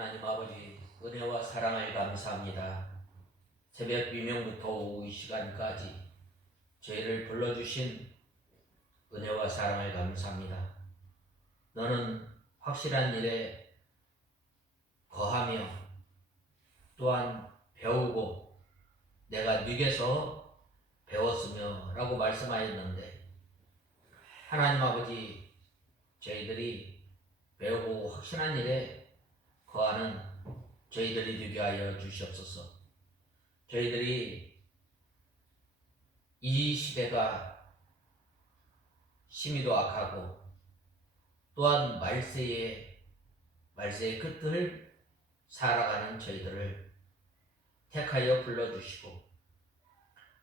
하나님 아버지, 은혜와 사랑을 감사합니다. 새벽 비명부터 오후 이 시간까지 저희를 불러주신 은혜와 사랑을 감사합니다. 너는 확실한 일에 거하며 또한 배우고 내가 네게서 배웠으며 라고 말씀하였는데, 하나님 아버지, 저희들이 배우고 확신한 일에 거하는 저희들이 되게 하여 주시옵소서. 저희들이 이 시대가 심히도 악하고 또한 말세의 끝을 살아가는 저희들을 택하여 불러주시고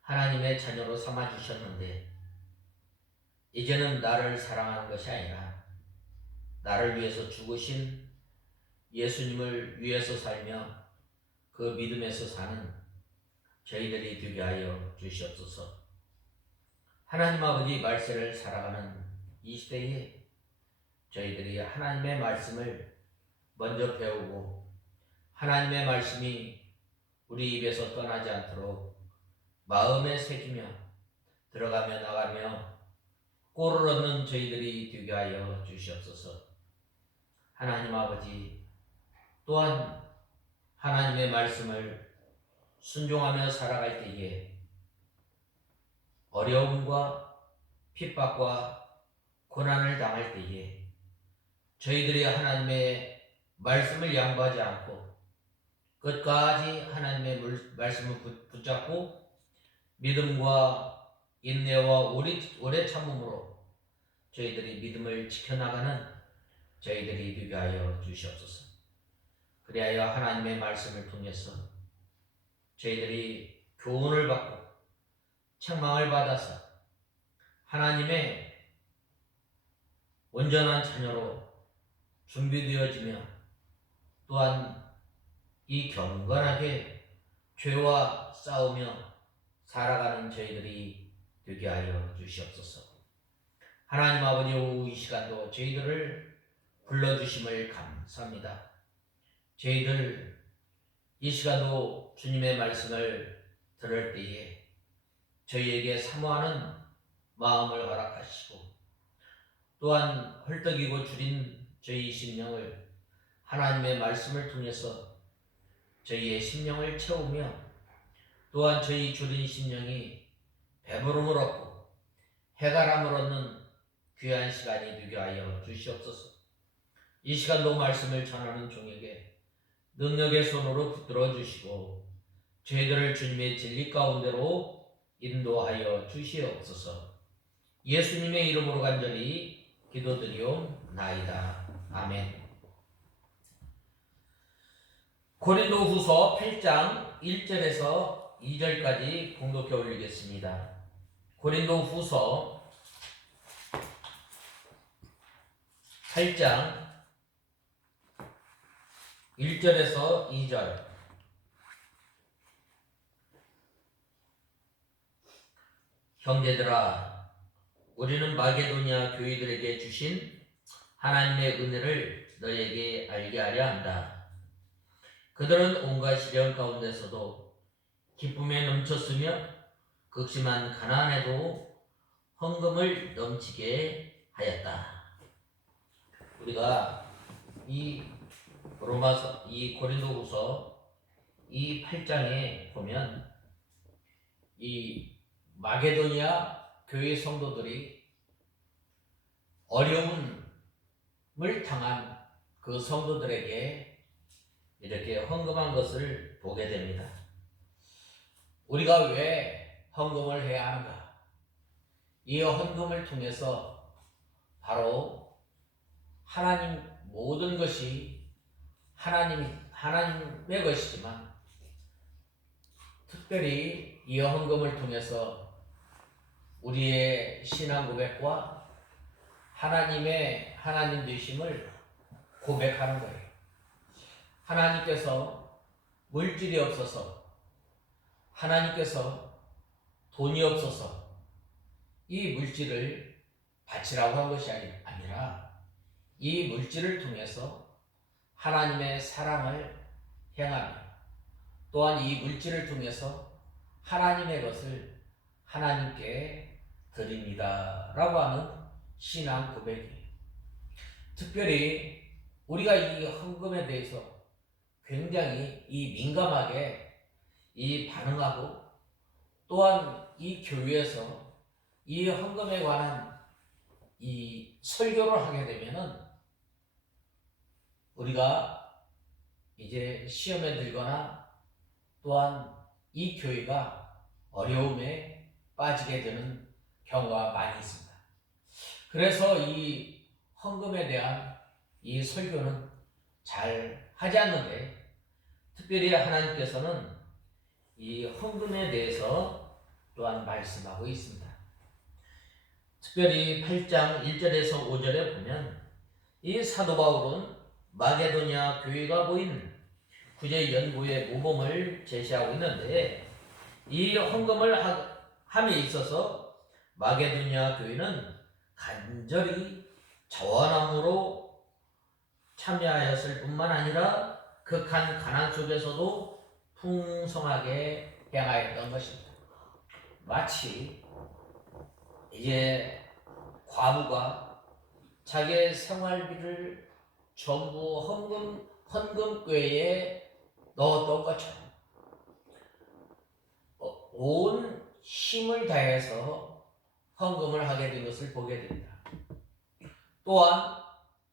하나님의 자녀로 삼아주셨는데, 이제는 나를 사랑하는 것이 아니라 나를 위해서 죽으신 예수님을 위해서 살며 그 믿음에서 사는 저희들이 되게 하여 주시옵소서. 하나님 아버지, 말세를 살아가는 이 시대에 저희들이 하나님의 말씀을 먼저 배우고 하나님의 말씀이 우리 입에서 떠나지 않도록 마음에 새기며 들어가며 나가며 꼴을 얻는 저희들이 되게 하여 주시옵소서. 하나님 아버지, 또한 하나님의 말씀을 순종하며 살아갈 때에 어려움과 핍박과 고난을 당할 때에 저희들이 하나님의 말씀을 양보하지 않고 끝까지 하나님의 말씀을 붙잡고 믿음과 인내와 오래 참음으로 저희들이 믿음을 지켜나가는 저희들이 되게 하여 주시옵소서. 그리하여 하나님의 말씀을 통해서 저희들이 교훈을 받고 책망을 받아서 하나님의 온전한 자녀로 준비되어지며 또한 이 경건하게 죄와 싸우며 살아가는 저희들이 되게 하여 주시옵소서. 하나님 아버지, 오후 이 시간도 저희들을 불러주심을 감사합니다. 저희들 이 시간도 주님의 말씀을 들을 때에 저희에게 사모하는 마음을 허락하시고 또한 헐떡이고 줄인 저희 심령을 하나님의 말씀을 통해서 저희의 심령을 채우며 또한 저희 줄인 심령이 배부름을 얻고 해가람을 얻는 귀한 시간이 되게 하여 주시옵소서. 이 시간도 말씀을 전하는 종에게 능력의 손으로 붙들어 주시고 저희들을 주님의 진리 가운데로 인도하여 주시옵소서. 예수님의 이름으로 간절히 기도드리옵나이다. 아멘. 고린도후서 8장 1절에서 2절까지 공독해 올리겠습니다. 고린도후서 8장 1절에서 2절. 형제들아, 우리는 마게도냐 교회들에게 주신 하나님의 은혜를 너에게 알게 하려 한다. 그들은 온갖 시련 가운데서도 기쁨에 넘쳤으며 극심한 가난에도 헌금을 넘치게 하였다. 우리가 이 고린도후서 이 8장에 보면 이 마게도니아 교회 성도들이 어려움을 당한 그 성도들에게 이렇게 헌금한 것을 보게 됩니다. 우리가 왜 헌금을 해야 하는가? 이 헌금을 통해서 바로 하나님, 모든 것이 하나님의 것이지만 특별히 이 헌금을 통해서 우리의 신앙 고백과 하나님 되심을 고백하는 거예요. 하나님께서 물질이 없어서, 하나님께서 돈이 없어서 이 물질을 바치라고 한 것이 아니라 이 물질을 통해서 하나님의 사랑을 행하며 또한 이 물질을 통해서 하나님의 것을 하나님께 드립니다 라고 하는 신앙 고백이에요. 특별히 우리가 이 헌금에 대해서 굉장히 이 민감하게 이 반응하고 또한 이 교회에서 이 헌금에 관한 이 설교를 하게 되면은 우리가 이제 시험에 들거나 또한 이 교회가 어려움에 빠지게 되는 경우가 많이 있습니다. 그래서 이 헌금에 대한 이 설교는 잘 하지 않는데 특별히 하나님께서는 이 헌금에 대해서 또한 말씀하고 있습니다. 특별히 8장 1절에서 5절에 보면 이 사도 바울은 마게도냐 교회가 보인 구제 연구의 모범을 제시하고 있는데 이 헌금을 함에 있어서 마게도냐 교회는 간절히 자원함으로 참여하였을 뿐만 아니라 극한 가난 속에서도 풍성하게 행하였던 것입니다. 마치 이제 과부가 자기의 생활비를 전부 헌금꾀에 넣었던 것처럼 온 힘을 다해서 헌금을 하게 된 것을 보게 됩니다. 또한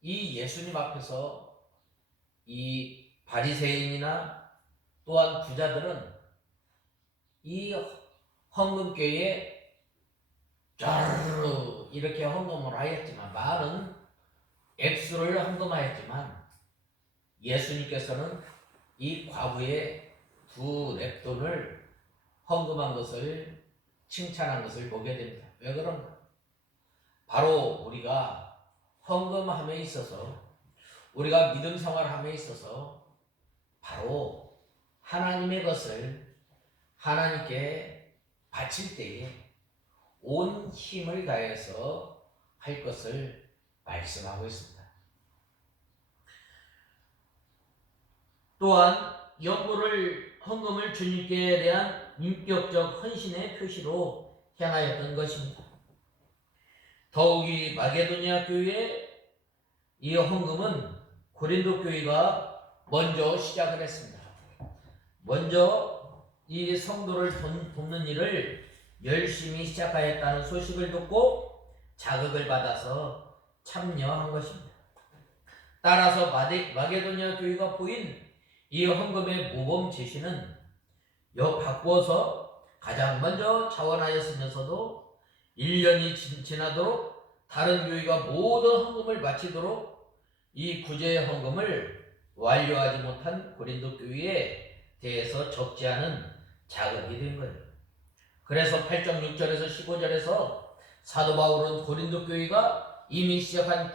이 예수님 앞에서 이 바리새인이나 또한 부자들은 이 헌금꾀에 쩌르르 이렇게 헌금을 하였지만 많은 액수를 헌금하였지만 예수님께서는 이 과부의 두 랩돈을 헌금한 것을 칭찬한 것을 보게 됩니다. 왜 그런가? 바로 우리가 헌금함에 있어서 우리가 믿음 생활함에 있어서 바로 하나님의 것을 하나님께 바칠 때에 온 힘을 다해서 할 것을 말씀하고 있습니다. 또한 헌금을 주님께 대한 인격적 헌신의 표시로 향하였던 것입니다. 더욱이 마게도냐 교회의 이 헌금은 고린도 교회가 먼저 시작을 했습니다. 먼저 이 성도를 돕는 일을 열심히 시작하였다는 소식을 듣고 자극을 받아서 참여한 것입니다. 따라서 마게도냐 교회가 보인 이 헌금의 모범 제시는 바꾸어서 가장 먼저 자원하였으면서도 1년이 지나도록 다른 교회가 모든 헌금을 마치도록 이 구제 헌금을 완료하지 못한 고린도 교회에 대해서 적지 않은 자극이 된 거예요. 그래서 8장 6절에서 15절에서 사도 바울은 고린도 교회가 이미 시작한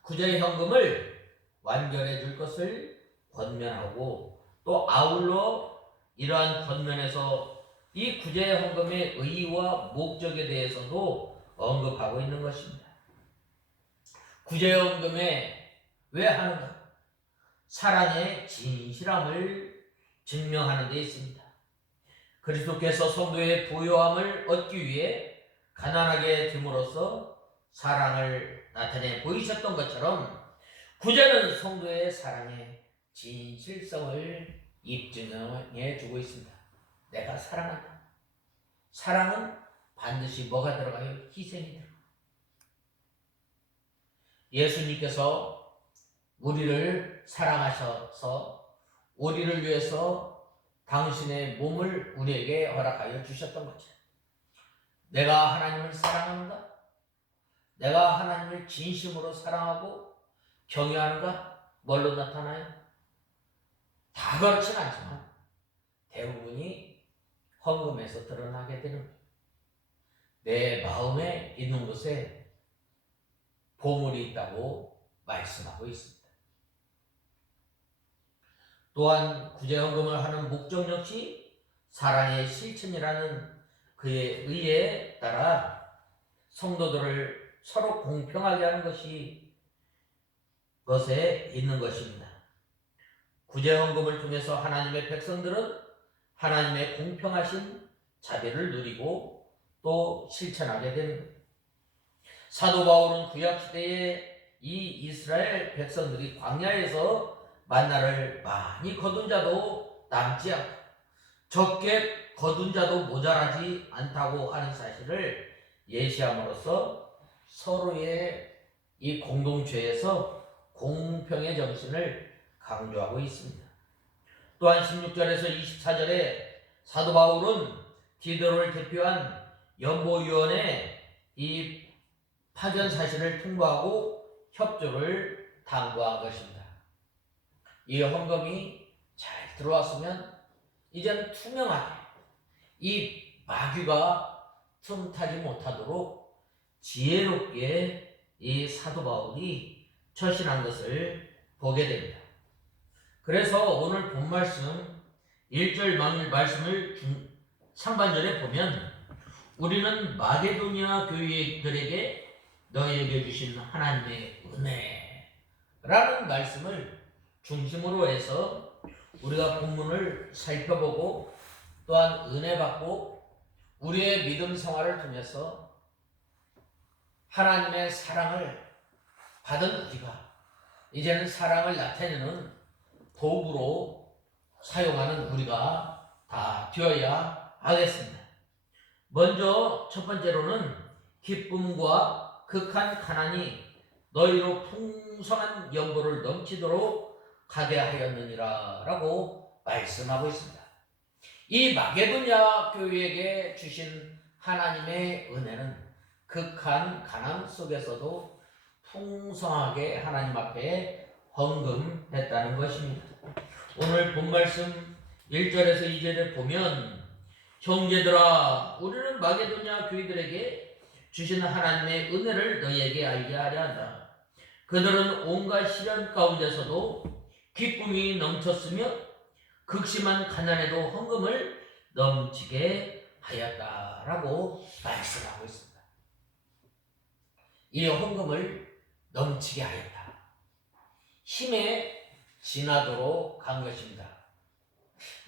구제 헌금을 완결해 줄 것을 권면하고 또 아울러 이러한 권면에서 이 구제 헌금의 의의와 목적에 대해서도 언급하고 있는 것입니다. 구제 헌금에 왜 하는가? 사랑의 진실함을 증명하는 데 있습니다. 그리스도께서 성도의 부요함을 얻기 위해 가난하게 됨으로써 사랑을 나타내 보이셨던 것처럼 구제는 성도의 사랑의 진실성을 입증해 주고 있습니다. 내가 사랑한다. 사랑은 반드시 뭐가 들어가요? 희생이 들어가요. 예수님께서 우리를 사랑하셔서 우리를 위해서 당신의 몸을 우리에게 허락하여 주셨던 거죠. 내가 하나님을 사랑하는가? 내가 하나님을 진심으로 사랑하고 경외하는가? 뭘로 나타나요? 다 그렇진 않지만 대부분이 헌금에서 드러나게 되는 거예요. 내 마음에 있는 곳에 보물이 있다고 말씀하고 있습니다. 또한 구제헌금을 하는 목적 역시 사랑의 실천이라는 그의 의에 따라 성도들을 서로 공평하게 하는 것에 있는 것입니다. 구제헌금을 통해서 하나님의 백성들은 하나님의 공평하신 자비를 누리고 또 실천하게 되는 것. 사도 바울은 구약시대에 이 이스라엘 백성들이 광야에서 만나를 많이 거둔 자도 남지 않고 적게 거둔 자도 모자라지 않다고 하는 사실을 예시함으로써 서로의 이 공동체에서 공평의 정신을 강조하고 있습니다. 또한 16절에서 24절에 사도 바울은 디도를 대표한 연보위원회 이 파견 사실을 통보하고 협조를 당부한 것입니다. 이 헌금이 잘 들어왔으면 이제는 투명하게 이 마귀가 틈타지 못하도록 지혜롭게 이 사도 바울이 처신한 것을 보게 됩니다. 그래서 오늘 본 말씀 1절 말씀을 상반절에 보면 우리는 마게도니아 교회들에게 너희에게 주신 하나님의 은혜라는 말씀을 중심으로 해서 우리가 본문을 살펴보고 또한 은혜 받고 우리의 믿음 생활을 통해서 하나님의 사랑을 받은 우리가 이제는 사랑을 나타내는 도구로 사용하는 우리가 다 되어야 하겠습니다. 먼저 첫 번째로는 기쁨과 극한 가난이 너희로 풍성한 연보를 넘치도록 가게 하였느니라 라고 말씀하고 있습니다. 이 마게도냐 교회에게 주신 하나님의 은혜는 극한 가난 속에서도 풍성하게 하나님 앞에 헌금했다는 것입니다. 오늘 본 말씀 1절에서 2절에 보면 형제들아 우리는 마게도냐 교회들에게 주신 하나님의 은혜를 너희에게 알게 하려 한다. 그들은 온갖 시련 가운데서도 기쁨이 넘쳤으며 극심한 가난에도 헌금을 넘치게 하였다라고 말씀하고 있습니다. 이 헌금을 넘치게 하였다. 힘에 지나도록 간 것입니다.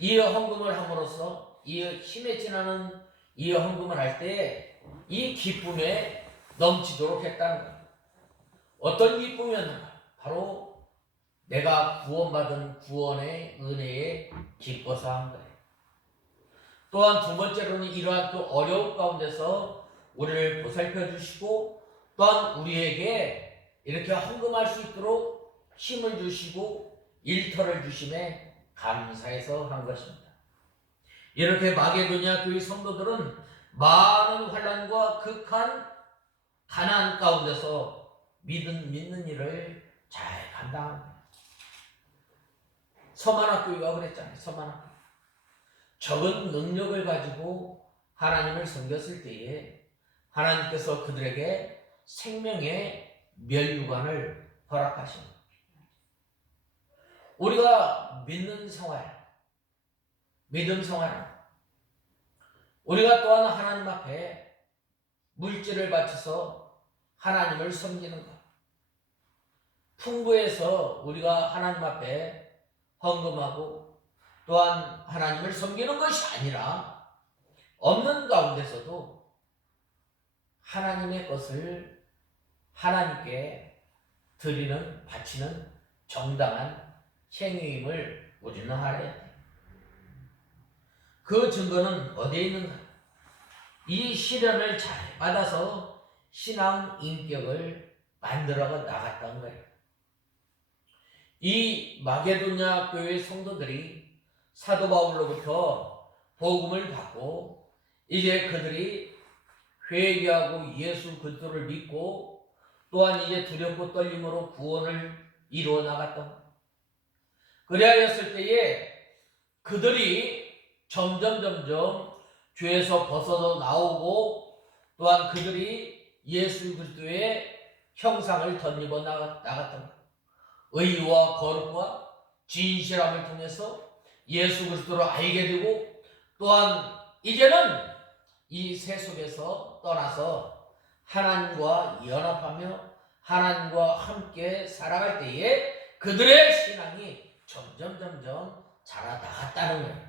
이 헌금을 함으로써 이 힘에 지나는 이 헌금을 할 때 이 기쁨에 넘치도록 했다는 겁니다. 어떤 기쁨이었는가? 바로 내가 구원받은 구원의 은혜에 기뻐서 한 거예요. 또한 두 번째로는 이러한 그 어려움 가운데서 우리를 보살펴 주시고 또한 우리에게 이렇게 헌금할 수 있도록 힘을 주시고 일터를 주심에 감사해서 한 것입니다. 이렇게 마게도냐 교회 성도들은 많은 환난과 극한 가난 가운데서 믿는 일을 잘 감당합니다. 서만학교가 그랬잖아요. 서만학교. 적은 능력을 가지고 하나님을 섬겼을 때에 하나님께서 그들에게 생명의 멸류관을 허락하십니다. 우리가 믿는 생활, 믿음 생활은 우리가 또한 하나님 앞에 물질을 바쳐서 하나님을 섬기는 것. 풍부해서 우리가 하나님 앞에 헌금하고 또한 하나님을 섬기는 것이 아니라 없는 가운데서도 하나님의 것을 하나님께 드리는 바치는 정당한 행위임을 우리는 알아야 돼. 그 증거는 어디에 있는가? 이 시련을 잘 받아서 신앙 인격을 만들어 나갔던 거예요. 이 마게도냐 교회 성도들이 사도 바울로부터 복음을 받고 이제 그들이 회개하고 예수 그리스도를 믿고 또한 이제 두렵고 떨림으로 구원을 이루어 나갔던 거예요. 그리하였을 때에 그들이 점점 죄에서 벗어져 나오고 또한 그들이 예수 그리스도의 형상을 덧입어 나갔던 것. 의와 거룩과 진실함을 통해서 예수 그리스도를 알게 되고 또한 이제는 이 세속에서 떠나서 하나님과 연합하며 하나님과 함께 살아갈 때에 그들의 신앙이 점점 자라나갔다는 거예요.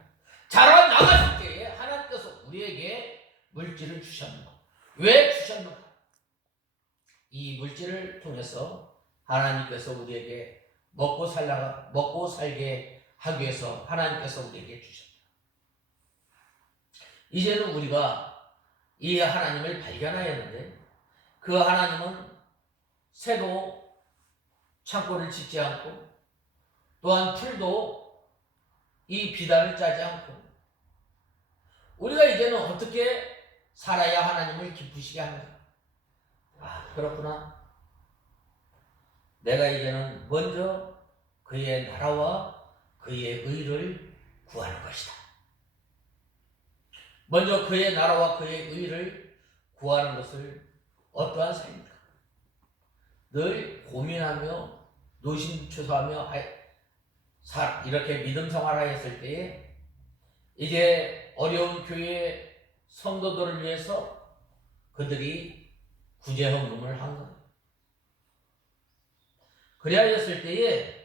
자라나갔을 때에 하나님께서 우리에게 물질을 주셨는가? 왜 주셨는가? 이 물질을 통해서 하나님께서 우리에게 먹고 살게 하기 위해서 하나님께서 우리에게 주셨다. 이제는 우리가 이 하나님을 발견하였는데 그 하나님은 새도 창고를 짓지 않고 또한 풀도 이 비단을 짜지 않고 우리가 이제는 어떻게 살아야 하나님을 기쁘시게 합니까? 아, 그렇구나. 내가 이제는 먼저 그의 나라와 그의 의를 구하는 것이다. 먼저 그의 나라와 그의 의를 구하는 것을 어떠한 삶입니까? 늘 고민하며 노심초사하며 이렇게 믿음 생활하였을 때에 이제 어려운 교회 성도들을 위해서 그들이 구제헌금을 한 거예요. 그리하였을 때에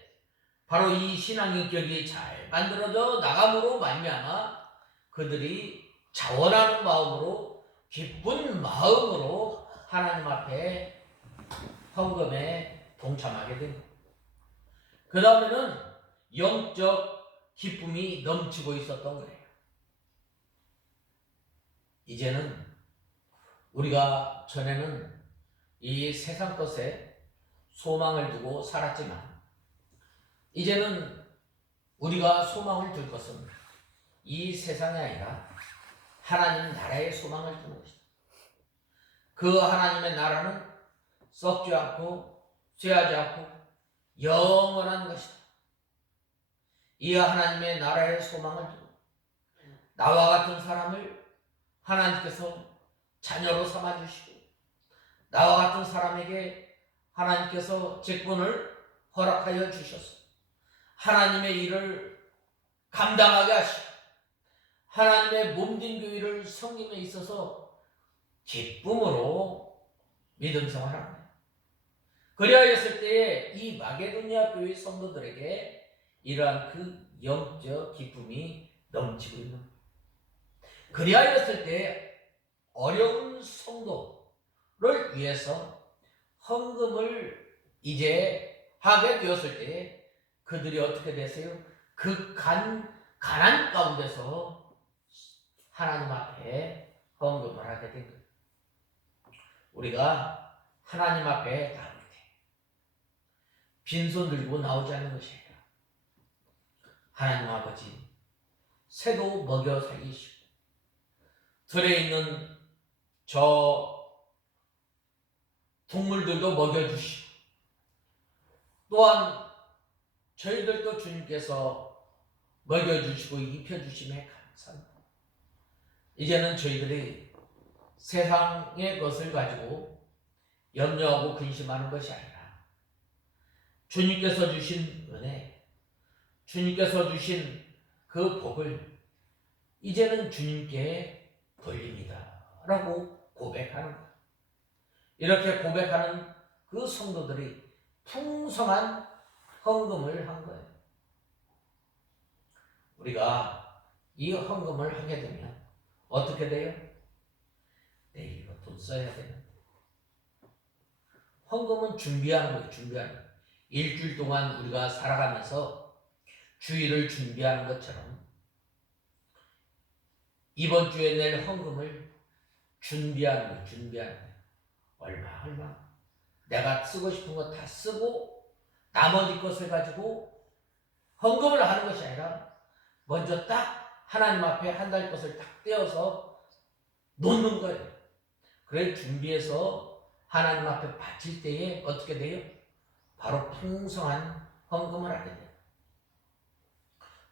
바로 이 신앙인격이 잘 만들어져 나감으로 말미암아 그들이 자원하는 마음으로 기쁜 마음으로 하나님 앞에 헌금에 동참하게 됩니다. 그 다음에는 영적 기쁨이 넘치고 있었던 거예요. 이제는 우리가 전에는 이 세상 것에 소망을 두고 살았지만 이제는 우리가 소망을 둘 것은 이 세상이 아니라 하나님 나라의 소망을 두는 것이다. 그 하나님의 나라는 썩지 않고 쇠하지 않고 영원한 것이다. 이 하나님의 나라의 소망을 두고 나와 같은 사람을 하나님께서 자녀로 삼아주시고 나와 같은 사람에게 하나님께서 직분을 허락하여 주셔서 하나님의 일을 감당하게 하시고 하나님의 몸된 교회를 섬김에 있어서 기쁨으로 믿음 생활합니다. 그리하였을 때에 이 마게도니아 교회 성도들에게 이러한 그 영적 기쁨이 넘치고 있는 거예요. 그리하였을 때 어려운 성도를 위해서 헌금을 이제 하게 되었을 때 그들이 어떻게 되세요? 그 가난 가운데서 하나님 앞에 헌금을 하게 된 거예요. 우리가 하나님 앞에 나올 때 빈손 들고 나오지 않는 것이 아니라 하나님 아버지 새도 먹여 살리시고 들에 있는 저 동물들도 먹여주시고 또한 저희들도 주님께서 먹여주시고 입혀주심에 감사합니다. 이제는 저희들이 세상의 것을 가지고 염려하고 근심하는 것이 아니라 주님께서 주신 은혜, 주님께서 주신 그 복을 이제는 주님께 돌립니다 라고 고백하는 거예요. 이렇게 고백하는 그 성도들이 풍성한 헌금을 한 거예요. 우리가 이 헌금을 하게 되면 어떻게 돼요? 내일 이거 돈 써야 되는데. 헌금은 준비하는 거예요. 준비하는 거예요. 일주일 동안 우리가 살아가면서 주일을 준비하는 것처럼 이번 주에 낼 헌금을 준비하는 거예요. 준비하는 거예요. 얼마 내가 쓰고 싶은 거 다 쓰고 나머지 것을 가지고 헌금을 하는 것이 아니라 먼저 딱 하나님 앞에 한 달 것을 딱 떼어서 놓는 거예요. 그래 준비해서 하나님 앞에 바칠 때에 어떻게 돼요? 바로 풍성한 헌금을 하게 돼요.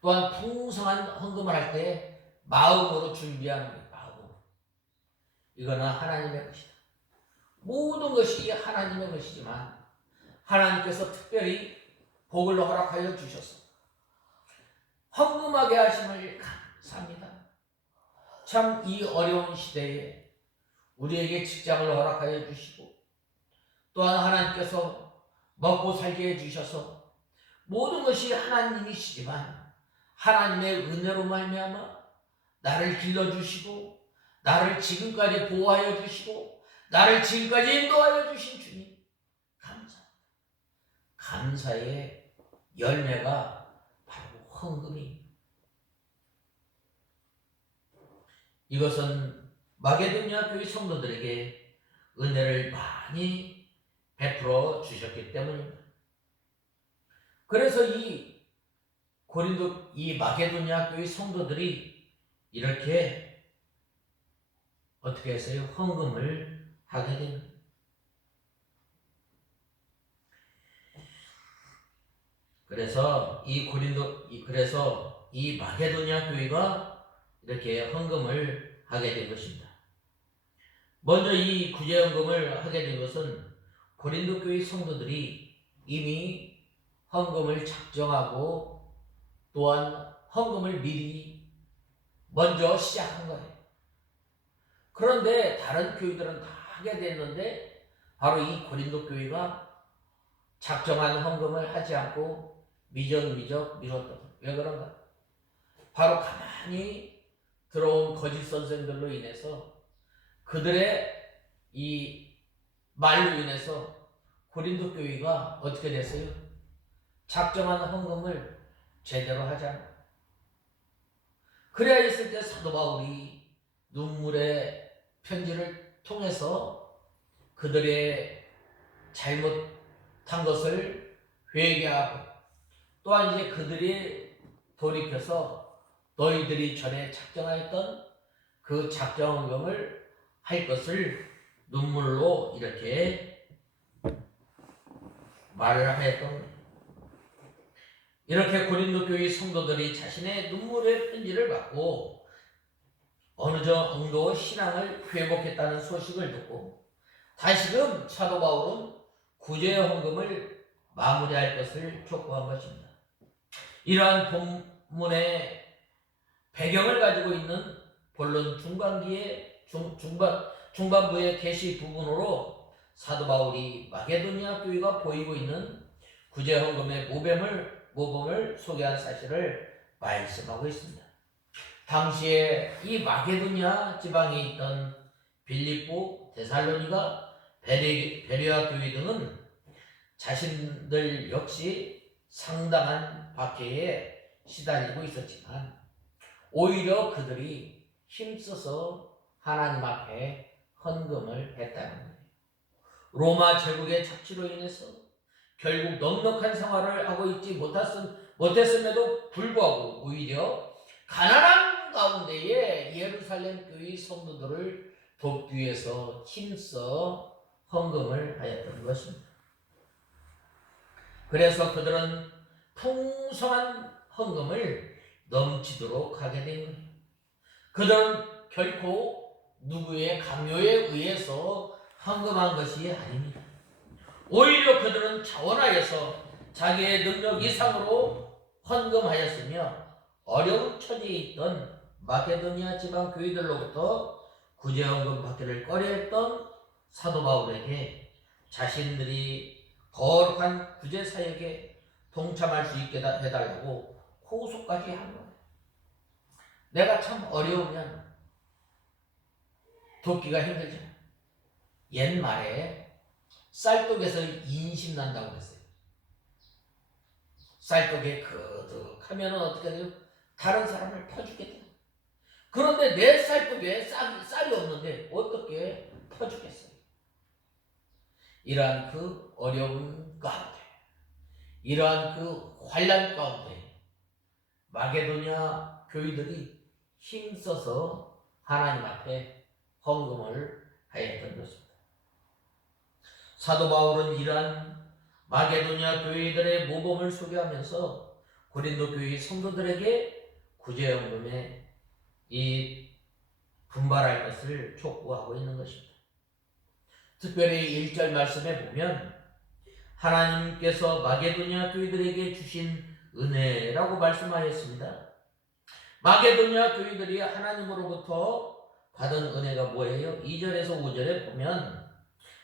또한 풍성한 헌금을 할 때 마음으로 준비하는 거예요. 마음으로. 이거는 하나님의 것이다. 모든 것이 하나님의 것이지만 하나님께서 특별히 복을 허락하여 주셔서 헌금하게 하심을 감사합니다. 참 이 어려운 시대에 우리에게 직장을 허락하여 주시고 또한 하나님께서 먹고 살게 해주셔서 모든 것이 하나님이시지만 하나님의 은혜로 말미암아 나를 길러주시고 나를 지금까지 보호하여 주시고 나를 지금까지 인도하여 주신 주님 감사합니다. 감사의 열매가 바로 헌금입니다. 이것은 마게도냐 교회 성도들에게 은혜를 많이 베풀어 주셨기 때문입니다. 그래서 이 마게도냐 교회 성도들이 이렇게 어떻게 했어요? 헌금을 하게 됩니다. 그래서 이 마게도냐 교회가 이렇게 헌금을 하게 된 것입니다. 먼저 이 구제헌금을 하게 된 것은 고린도 교회 성도들이 이미 헌금을 작정하고 또한 헌금을 미리 먼저 시작한 거예요. 그런데 다른 교회들은 다 하게 됐는데 바로 이 고린도 교회가 작정한 헌금을 하지 않고 미적미적 미뤘던 거예요. 왜 그런가? 바로 가만히 들어온 거짓 선생들로 인해서 그들의 이 말로 인해서 고린도 교회가 어떻게 됐어요? 작정한 헌금을 제대로 하지 않아요. 그래야 했을 때 사도 바울이 눈물의 편지를 통해서 그들의 잘못한 것을 회개하고 또한 이제 그들이 돌이켜서 너희들이 전에 작정하였던 그 작정헌금을 할 것을 눈물로 이렇게 말을 하였던 거예요. 이렇게 고린도 교회 성도들이 자신의 눈물의 편지를 받고 어느 정도 신앙을 회복했다는 소식을 듣고 다시금 사도 바울은 구제 헌금을 마무리할 것을 촉구한 것입니다. 이러한 본문의 배경을 가지고 있는 본론 중반부의 계시 부분으로 사도 바울이 마게도냐 교회가 보이고 있는 구제 헌금의 모범을 소개한 사실을 말씀하고 있습니다. 당시에 이 마게도냐 지방에 있던 빌립보, 데살로니가, 베레아 교회 등은 자신들 역시 상당한 박해에 시달리고 있었지만 오히려 그들이 힘써서 하나님 앞에 헌금을 했다는 거예요. 로마 제국의 착취로 인해서 결국 넉넉한 생활을 하고 있지 못했음에도 불구하고 오히려 가난한 가운데에 예루살렘 교회 성도들을 돕기 위해서 힘써 헌금을 하였던 것입니다. 그래서 그들은 풍성한 헌금을 넘치도록 하게 된 거예요. 그들은 결코 누구의 강요에 의해서 헌금한 것이 아닙니다. 오히려 그들은 자원하여서 자기의 능력 이상으로 헌금하였으며 어려운 처지에 있던 마게도니아 지방 교회들로부터 구제헌금 받기를 꺼려했던 사도 바울에게 자신들이 거룩한 구제사역에 동참할 수 있게 해달라고 호소까지 한 거예요. 내가 참 어려우면 돕기가 힘들잖아. 옛말에 쌀독에서 인심 난다고 그랬어요. 쌀독에 그득하면 어떻게 돼요? 다른 사람을 퍼주겠다. 그런데 내 쌀독에 쌀이 없는데 어떻게 퍼주겠어요? 이러한 그 어려운 가운데, 이러한 그 환난 가운데 마게도냐 교회들이 힘써서 하나님 앞에 헌금을 하였던 것입니다. 사도 바울은 이러한 마게도냐 교회들의 모범을 소개하면서 고린도 교회 성도들에게 구제헌금에 분발할 것을 촉구하고 있는 것입니다. 특별히 1절 말씀에 보면 하나님께서 마게도냐 교회들에게 주신 은혜라고 말씀하였습니다. 마게도냐 교회들이 하나님으로부터 받은 은혜가 뭐예요? 2절에서 5절에 보면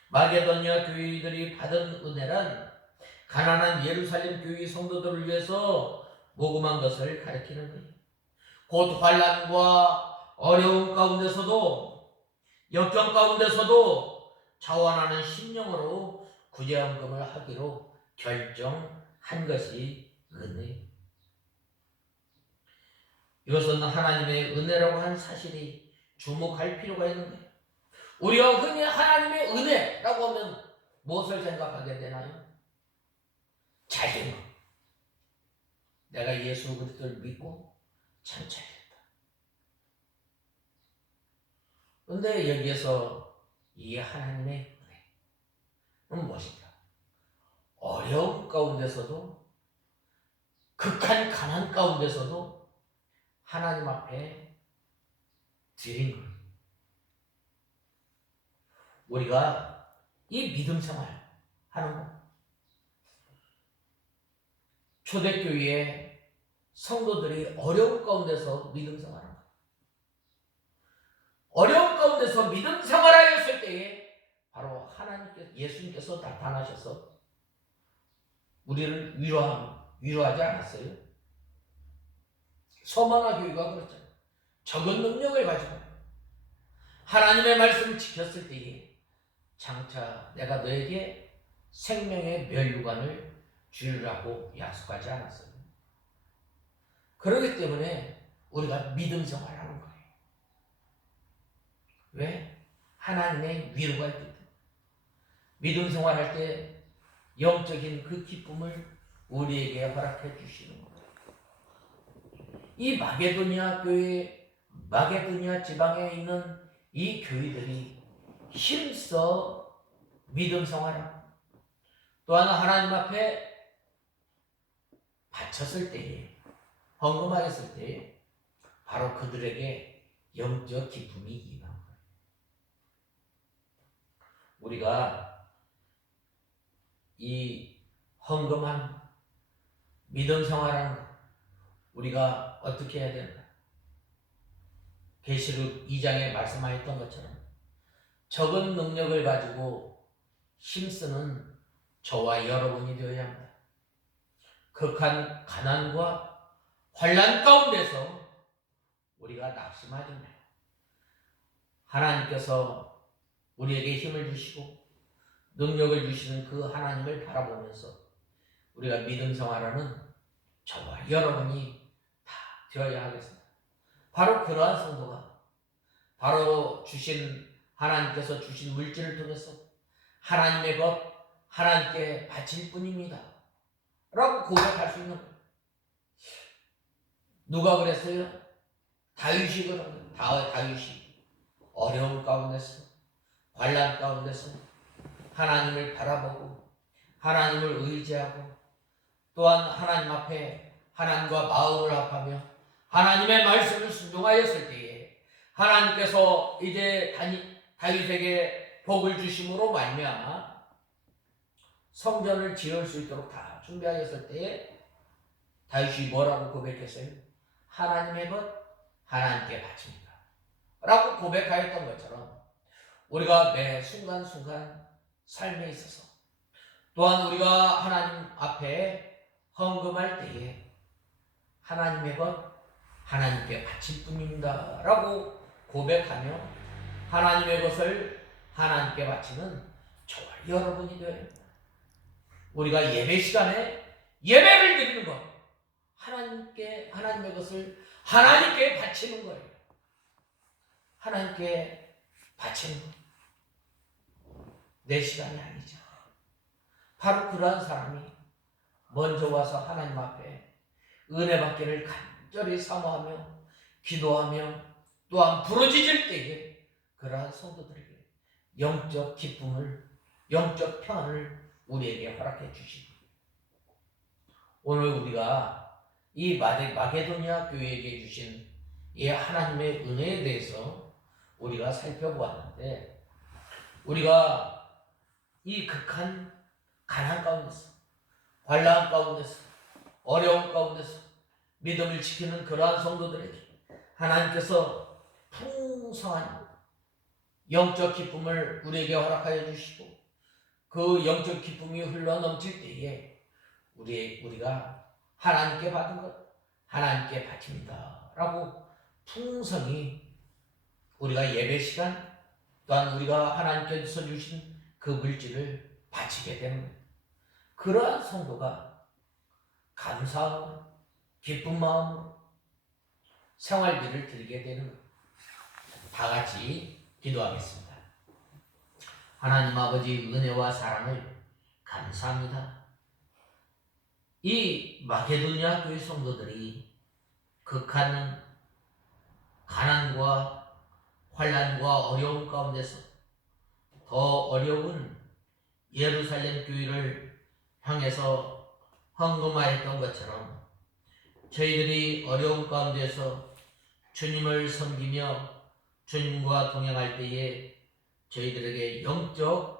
마게도냐 교회들이 받은 은혜란 가난한 예루살렘 교회 성도들을 위해서 모금한 것을 가리키는 거예요. 곧 환난과 어려움 가운데서도 역경 가운데서도 자원하는 심령으로 구제헌금을 하기로 결정한 것이 은혜예요. 이것은 하나님의 은혜라고 하는 사실이 주목할 필요가 있는 거예요. 우리가 흔히 하나님의 은혜라고 하면 무엇을 생각하게 되나요? 자신감. 내가 예수 그리스도를 믿고 참 잘했다. 그런데 여기에서 이 하나님의 은혜는 무엇인가? 어려움 가운데서도 극한 가난 가운데서도 하나님 앞에 드린 거예요. 우리가 이 믿음 생활 하는 거. 초대교회의 성도들이 어려움 가운데서 믿음 생활하는 거. 어려움 가운데서 믿음 생활하였을 때에 바로 하나님께서 예수님께서 나타나셔서 우리를 위로하지 않았어요? 서머나 교회가 그렇잖아요. 적은 능력을 가지고 하나님의 말씀을 지켰을 때에 장차 내가 너에게 생명의 면류관을 주리라고 약속하지 않았어요. 그렇기 때문에 우리가 믿음 생활을 하는 거예요. 왜? 하나님의 위로가 있기 때문에. 믿음 생활할 때 영적인 그 기쁨을 우리에게 허락해 주시는 거예요. 이 마게도니아 교회, 마게도니아 지방에 있는 이 교회들이 힘써 믿음 생활하고 또한 하나님 앞에 바쳤을 때에, 헌금하였을 때에 바로 그들에게 영적 기쁨이 임한 거예요. 우리가 이 헌금한 믿음 생활하는 우리가 어떻게 해야 되는가? 계시록 2장에 말씀하였던 것처럼 적은 능력을 가지고 힘쓰는 저와 여러분이 되어야 합니다. 극한 가난과 환난 가운데서 우리가 낙심하지 말고 하나님께서 우리에게 힘을 주시고 능력을 주시는 그 하나님을 바라보면서 우리가 믿음 생활하는 저와 여러분이 다 되어야 하겠습니다. 바로 그러한 성도가 바로 하나님께서 주신 물질을 통해서 하나님의 것 하나님께 바칠 뿐입니다 라고 고백할 수 있는 거예요. 누가 그랬어요? 다윗이 그런 거예요. 다윗이 어려움 가운데서 환난 가운데서 하나님을 바라보고 하나님을 의지하고 또한 하나님 앞에 하나님과 마음을 합하며 하나님의 말씀을 순종하였을 때에 하나님께서 이제 다윗에게 복을 주심으로 말미암아 성전을 지을 수 있도록 다 준비하였을 때에 다윗이 뭐라고 고백했어요? 하나님의 것 하나님께 바칩니다 라고 고백하였던 것처럼 우리가 매 순간순간 삶에 있어서 또한 우리가 하나님 앞에 헌금할 때에 하나님의 것 하나님께 바칠 뿐입니다 라고 고백하며 하나님의 것을 하나님께 바치는 저와 여러분이 되어야 합니다. 우리가 예배 시간에 예배를 드리는 것 하나님의 것을 하나님께 바치는 거예요. 하나님께 바치는 것. 내 시간이 아니죠. 바로 그러한 사람이 먼저 와서 하나님 앞에 은혜 받기를 간절히 사모하며 기도하며 또한 부르짖을 때에 그러한 성도들에게 영적 기쁨을 영적 평안을 우리에게 허락해 주시고 오늘 우리가 이 마게도니아 교회에게 주신 이 하나님의 은혜에 대해서 우리가 살펴보았는데 우리가 이 극한 가난 가운데서 환난 가운데서 어려움 가운데서 믿음을 지키는 그러한 성도들에게 하나님께서 풍성한 영적 기쁨을 우리에게 허락하여 주시고 그 영적 기쁨이 흘러 넘칠 때에 우리가 하나님께 받은 것 하나님께 바칩니다 라고 풍성히 우리가 예배 시간 또한 우리가 하나님께서 주신 그 물질을 바치게 되는 거예요. 그러한 성도가 감사하고 기쁜 마음으로 생활비를 드리게 되는 거예요. 다 같이 기도하겠습니다. 하나님 아버지 은혜와 사랑을 감사합니다. 이 마게도냐 교회 성도들이 극한 가난과 환난과 어려움 가운데서 더 어려운 예루살렘 교회를 향해서 헌금하였던 것처럼 저희들이 어려움 가운데서 주님을 섬기며 주님과 동행할 때에 저희들에게 영적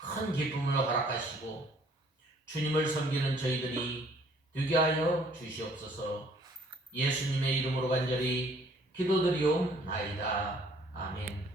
큰 기쁨을 허락하시고 주님을 섬기는 저희들이 되게 하여 주시옵소서. 예수님의 이름으로 간절히 기도드리옵나이다. 아멘.